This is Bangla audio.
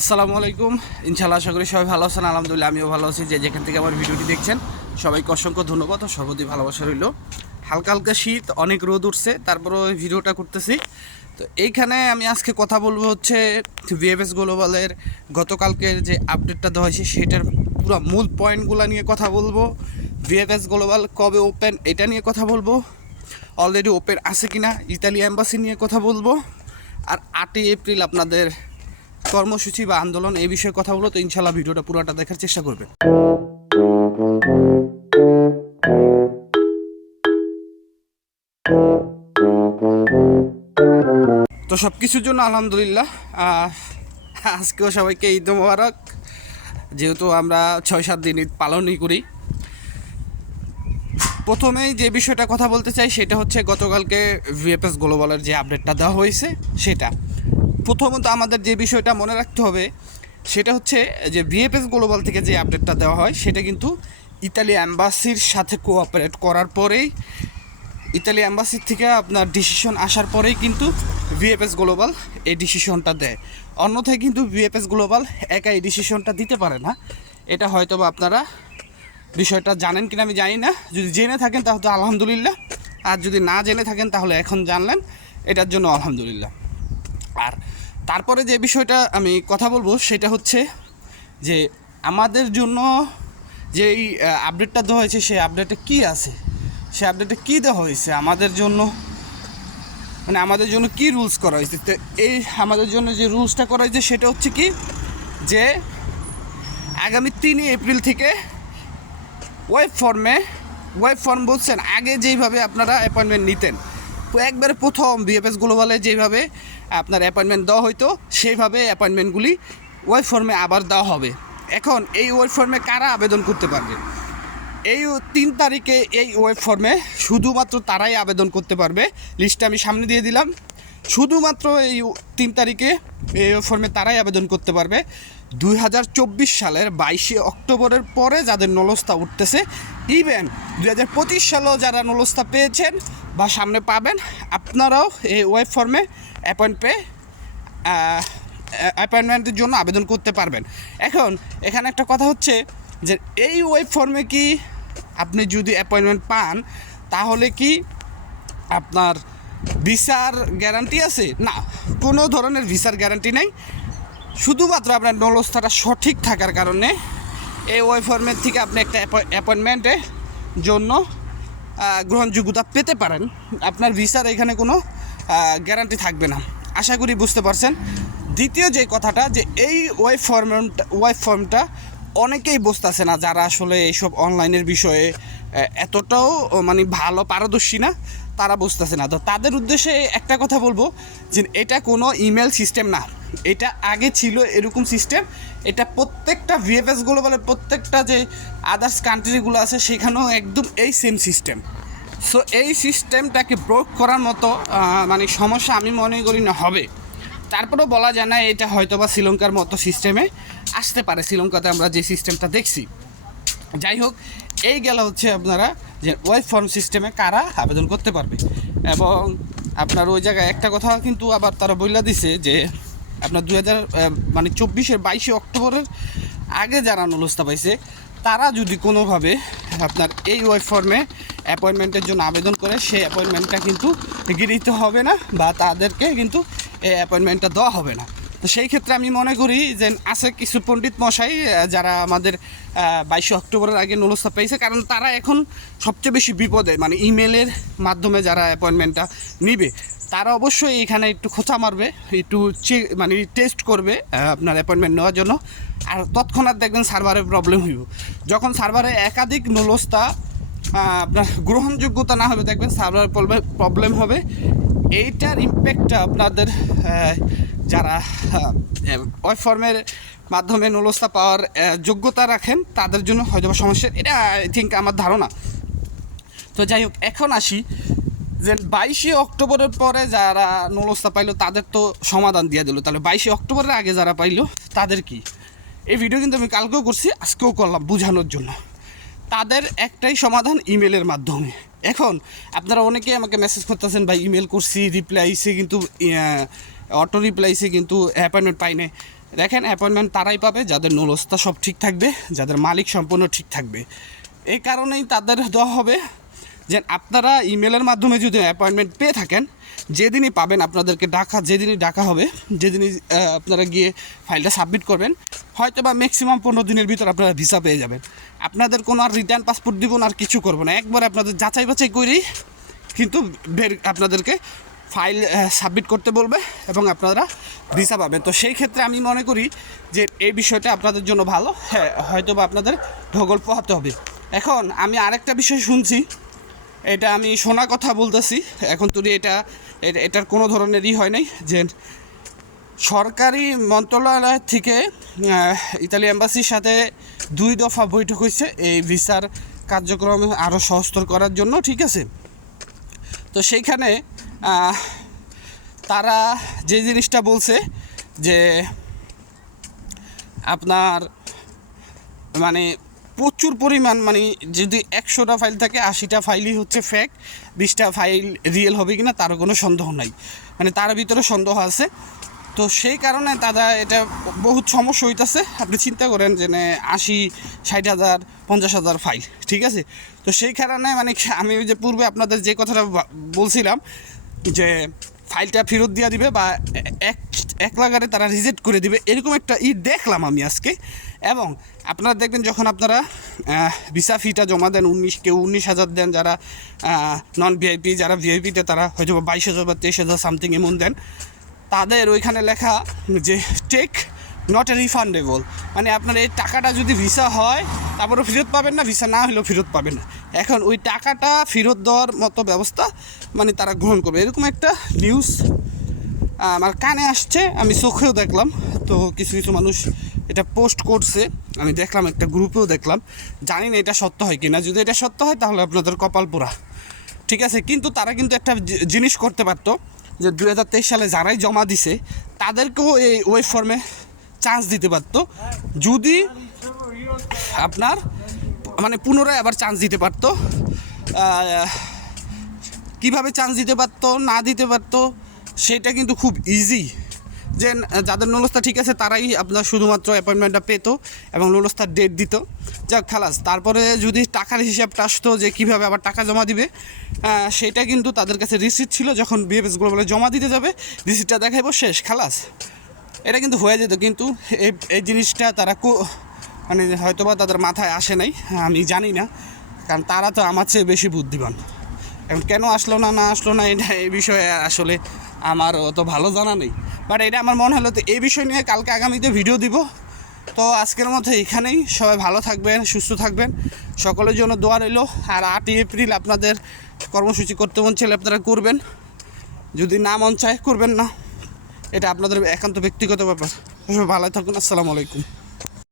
আসসালামু আলাইকুম। ইনশাল্লাহ আশা করি সবাই ভালো আছেন, আলহামদুলিল্লাহ আমিও ভালো আছি। যে যেখান থেকে আমার ভিডিওটি দেখছেন, সবাইকে অসংখ্য ধন্যবাদ ও সর্বদি ভালোবাসা রইল। হালকা হালকা শীত, অনেক রোদ উঠছে তারপরে ওই ভিডিওটা করতেছি। তো এইখানে আমি আজকে কথা বলব হচ্ছে ভিএফএস গ্লোবালের গতকালকের যে আপডেটটা দেওয়া হয়েছে, সেটার পুরো মূল পয়েন্টগুলো নিয়ে কথা বলব। ভিএফএস গ্লোবাল কবে ওপেন, এটা নিয়ে কথা বলব। অলরেডি ওপেন আছে কিনা, ইতালি অ্যাম্বাসি নিয়ে কথা বলব। আর আটই এপ্রিল আপনাদের কর্মসূচি বা আন্দোলন এই বিষয়ে কথা বলো তো ইনশাল্লাহ ভিডিওটা পুরোটা দেখার চেষ্টা করবেন। তো সব কিছুর জন্য আলহামদুলিল্লাহ আজকেও সবাইকে ঈদ মোবারক। যেহেতু আমরা ছয় সাত দিন ঈদ পালনই করি। প্রথমেই যে বিষয়টা কথা বলতে চাই, সেটা হচ্ছে গতকালকে ভিএফএস গ্লোবালের যে আপডেটটা দেওয়া হয়েছে, সেটা। প্রথমত আমাদের যে বিষয়টা মনে রাখতে হবে, সেটা হচ্ছে যে ভিএফএস গ্লোবাল থেকে যে আপডেটটা দেওয়া হয়, সেটা কিন্তু ইতালি অ্যাম্বাসির সাথে কোঅপারেট করার পরেই, ইতালি অ্যাম্বাসির থেকে আপনার ডিসিশন আসার পরেই কিন্তু ভিএফএস গ্লোবাল এই ডিসিশনটা দেয়। অন্যথায় কিন্তু ভিএফএস গ্লোবাল একা এই ডিসিশনটা দিতে পারে না। এটা হয়তো বা আপনারা বিষয়টা জানেন কিনা আমি জানি না। যদি জেনে থাকেন তাহলে তো আলহামদুলিল্লাহ, আর যদি না জেনে থাকেন তাহলে এখন জানলেন, এটার জন্য আলহামদুলিল্লাহ। তারপরে যে বিষয়টা আমি কথা বলব সেটা হচ্ছে যে আমাদের জন্য যে এই আপডেটটা দেওয়া হয়েছে, সেই আপডেটে কী আছে? সেই আপডেটে কী দেওয়া হয়েছে? আমাদের জন্য মানে আমাদের জন্য কি রুলস করা হয়েছে? তো এই আমাদের জন্য যে রুলসটা করা হয়েছে, সেটা হচ্ছে কি যে আগামী তিনই এপ্রিল থেকে ওয়েব ফর্মে ওয়েব ফর্ম বলছেন, আগে যেইভাবে আপনারা অ্যাপয়েন্টমেন্ট নিতেন একবারে প্রথম বিএফএস গ্লোবালে যেভাবে আপনার অ্যাপয়েন্টমেন্ট দেওয়া হয়তো সেইভাবে অ্যাপয়েন্টমেন্টগুলি ওয়েব ফর্মে আবার দেওয়া হবে। এখন এই ওয়েব ফর্মে কারা আবেদন করতে পারবে? এই তিন তারিখে এই ওয়েব ফর্মে শুধুমাত্র তারাই আবেদন করতে পারবে। লিস্টটা আমি সামনে দিয়ে দিলাম। শুধুমাত্র এই তিন তারিখে এই ওয়েব ফর্মে তারাই আবেদন করতে পারবে। দুই হাজার চব্বিশ সালের বাইশে অক্টোবরের পরে যাদের নলস্তা উঠতেছে ইভেন দুই হাজার পঁচিশ সালেও যারা নলস্তা পেয়েছেন বা সামনে পাবেন, আপনারাও এই ওয়েব ফর্মে অ্যাপয়েন্ট পেয়ে অ্যাপয়েন্টমেন্টের জন্য আবেদন করতে পারবেন। এখন, এখানে একটা কথা হচ্ছে যে এই ওয়েব ফর্মে কি আপনি যদি অ্যাপয়েন্টমেন্ট পান, তাহলে কি আপনার ভিসার গ্যারান্টি আছে? না, কোনো ধরনের ভিসার গ্যারান্টি নেই। শুধুমাত্র আপনার নলস্থাটা সঠিক থাকার কারণে এই ওয়েব ফর্মের থেকে আপনি একটা অ্যাপয়েন্টমেন্টের জন্য গ্রহণযোগ্যতা পেতে পারেন। আপনার ভিসার এখানে কোনো গ্যারান্টি থাকবে না। আশা করি বুঝতে পারছেন। দ্বিতীয় যে কথাটা, যে এই ওয়েব ফর্মটা ওয়েব ফর্মটা অনেকেই বুঝতেছে না যারা আসলে এইসব অনলাইনের বিষয়ে এতটাও মানে ভালো পারদর্শী না, তারা বুঝতেছে না। তো তাদের উদ্দেশ্যে একটা কথা বলব, যে এটা কোনো ইমেল সিস্টেম না। এটা আগে ছিল এরকম সিস্টেম এটা প্রত্যেকটা ভিএফএস গ্লোবালের প্রত্যেকটা যে আদার্স কান্ট্রিগুলো আছে, সেখানেও একদম এই সেম সিস্টেম সো এই সিস্টেমটাকে ব্রোক করার মতো মানে সমস্যা আমি মনে করি না, হবে। তারপরেও বলা যায় না, এটা হয়তো বা শ্রীলঙ্কার মতো সিস্টেমে আসতে পারে। শ্রীলঙ্কাতে আমরা যে সিস্টেমটা দেখছি। যাই হোক, এই গেল হচ্ছে আপনারা যে ওয়েব ফর্ম সিস্টেমে কারা আবেদন করতে পারবে। এবং আপনার ওই জায়গায় একটা কথা কিন্তু আবার তারা বইলা দিছে যে আপনার দু হাজার মানে চব্বিশের বাইশে অক্টোবরের আগে যারা নলস্তা পাইছে, তারা যদি কোনোভাবে আপনার এই ওয়েব ফর্মে অ্যাপয়েন্টমেন্টের জন্য আবেদন করে, সেই অ্যাপয়েন্টমেন্টটা কিন্তু গৃহীত হবে না বা তাদেরকে কিন্তু এই অ্যাপয়েন্টমেন্টটা দেওয়া হবে না। তো সেই ক্ষেত্রে আমি মনে করি যে আছে কিছু পণ্ডিত মশাই যারা আমাদের বাইশে অক্টোবরের আগে নলস্তা পেয়েছে, কারণ তারা এখন সবচেয়ে বেশি বিপদে মানে ইমেলের মাধ্যমে যারা অ্যাপয়েন্টমেন্টটা নিবে। তারা অবশ্যই এখানে একটু খোঁচা মারবে, একটু মানে টেস্ট করবে আপনার অ্যাপয়েন্টমেন্ট নেওয়ার জন্য। আর তৎক্ষণাৎ দেখবেন সার্ভারের প্রবলেম হইব। যখন সার্ভারে একাধিক নলস্তা আপনার গ্রহণযোগ্যতা না হবে, দেখবেন সার্ভার প্রবলেম হবে। এইটার ইম্প্যাক্টটা আপনাদের যারা ওয়েব ফর্মের মাধ্যমে নলস্তা পাওয়ার যোগ্যতা রাখেন, তাদের জন্য হয়তো সমস্যা। এটা আই থিঙ্ক আমার ধারণা। তো যাই হোক, এখন আসি। যে বাইশে অক্টোবরের পরে যারা নলস্তা পাইলো, তাদের তো সমাধান দিয়ে দিল। তাহলে বাইশে অক্টোবরের আগে যারা পাইলো, তাদের কি? এই ভিডিও কিন্তু আমি কালকেও করছি, আজকেও করলাম বোঝানোর জন্য। তাদের একটাই সমাধান ইমেলের মাধ্যমে। এখন, আপনারা অনেকেই আমাকে মেসেজ করতেছেন বা ইমেল করছি রিপ্লাই আইসে কিন্তু অটো রিপ্লাই আইসে কিন্তু অ্যাপয়েন্টমেন্ট পাই নাই। দেখেন অ্যাপয়েন্টমেন্ট তারাই পাবে, যাদের নুলস্তা সব ঠিক থাকবে, যাদের মালিক সম্পূর্ণ ঠিক থাকবে। এই কারণেই তাদের দেওয়া হবে যে আপনারা ইমেলের মাধ্যমে যদি অ্যাপয়েন্টমেন্ট পেয়ে থাকেন, যেদিনই পাবেন আপনাদেরকে ডাকা, যেদিনই ডাকা হবে, যেদিনই আপনারা গিয়ে ফাইলটা সাবমিট করবেন হয়তো বা ম্যাক্সিমাম পনেরো দিনের ভিতর আপনারা ভিসা পেয়ে যাবেন। আপনাদের কোনো আর রিটার্ন পাসপোর্ট দিব না, আর কিছু করব না। একবার আপনাদের যাচাই বাছাই করেই কিন্তু আপনাদেরকে ফাইল সাবমিট করতে বলবে এবং আপনারা ভিসা পাবেন। তো সেই ক্ষেত্রে আমি মনে করি যে এই বিষয়টা আপনাদের জন্য ভালো। হ্যাঁ হয়তো বা আপনাদের ঢগল পোহাতে হবে। এখন আমি আরেকটা বিষয় শুনছি। এটা আমি শোনা কথা বলতেছি। এখন এটা এটা- এটার কোনো ধরনেরই হয় নাই যে সরকারি মন্ত্রণালয় থেকে ইতালি এম্বাসির সাথে দুই দফা বৈঠক হয়েছে এই ভিসার কার্যক্রম আরও সহস্তর করার জন্য, ঠিক আছে? তো সেইখানে তারা যে জিনিসটা বলছে যে আপনার মানে প্রচুর পরিমাণ মানে যদি একশোটা ফাইল থাকে, আশিটা ফাইলই হচ্ছে ফ্যাক বিশটা ফাইল রিয়েল হবে কিনা তারও কোনো সন্দেহ নাই। মানে তার ভিতরে সন্দেহ আছে। তো সেই কারণে তারা এটা বহুত সমস্যা হইতাছে। আপনি চিন্তা করেন যে আশি, ষাট হাজার, পঞ্চাশ হাজার ফাইল ঠিক আছে? তো সেই কারণে মানে আমি ওই যে পূর্বে আপনাদের যে কথাটা বলছিলাম যে ফাইলটা ফেরত দিয়ে দিবে বা এক এক লাগারে তারা রিজেক্ট করে দিবে, এরকম একটা ই দেখলাম আমি আজকে। এবং আপনারা দেখবেন যখন আপনারা ভিসা ফিটা জমা দেন, উনিশ, কেউ উনিশ হাজার দেন, যারা নন ভিআইপি যারা ভিআইপিতে তারা হয়তো বাইশ হাজার বা তেইশ হাজার সামথিং এমন দেন, তাদের ওইখানে লেখা যে টেক নট এ রিফান্ডেবল মানে আপনার এই টাকাটা যদি ভিসা হয় তারপরে ফেরত পাবেন না ভিসা না হলেও ফেরত পাবেন না। এখন ওই টাকাটা ফেরত দেওয়ার মতো ব্যবস্থা মানে তারা গ্রহণ করবে। এরকম একটা নিউজ আমার কানে আসছে, আমি চোখেও দেখলাম। তো কিছু কিছু মানুষ এটা পোস্ট করছে। আমি দেখলাম, একটা গ্রুপেও দেখলাম। জানি না এটা সত্য হয় কিনা। যদি এটা সত্য হয়, তাহলে আপনাদের কপাল পোড়া। ঠিক আছে? কিন্তু তারা কিন্তু একটা জিনিস করতে পারতো যে দু হাজার তেইশ সালে যারাই জমা দিছে, তাদেরকেও এই ওয়েব ফর্মে চান্স দিতে পারতো। যদি আপনার মানে পুনরায় আবার চান্স দিতে পারতো। কীভাবে চান্স দিতে পারতো, না দিতে পারতো, সেটা কিন্তু খুব ইজি যে যাদের নুলস্তা ঠিক আছে, তারাই আপনার শুধুমাত্র অ্যাপয়েন্টমেন্টটা পেতো এবং নুলস্তার ডেট দিত। যাক, খালাস, তারপরে যদি টাকার হিসাবটা আসতো যে কীভাবে আবার টাকা জমা দিবে সেটা কিন্তু তাদের কাছে রিসিট ছিল যখন বিএফএস গ্লোবালে জমা দিতে যাবে। রিসিটটা দেখাইবো শেষ, খালাস। এটা কিন্তু হয়ে যেত, কিন্তু এই জিনিসটা তারা মানে হয়তোবা তাদের মাথায় আসে নাই, আমি জানি না। কারণ তারা তো আমার চেয়ে বেশি বুদ্ধিমান। এখন কেন আসলো না না আসলো না, এটা এই বিষয়ে আসলে আমার অত ভালো জানা নেই। বাট এটা আমার মনে হলো তো এই বিষয় নিয়ে কালকে আগামীতে ভিডিও দিব। তো আজকের মধ্যে এখানেই। সবাই ভালো থাকবেন, সুস্থ থাকবেন। সকলের জন্য দোয়া রইল। আর আটই এপ্রিল আপনাদের কর্মসূচি করতে মন চাইলে আপনারা করবেন। যদি না মন চায়, করবেন না। এটা আপনাদের একান্ত ব্যক্তিগত ব্যাপার। ভালো থাকুন। আসসালামু আলাইকুম।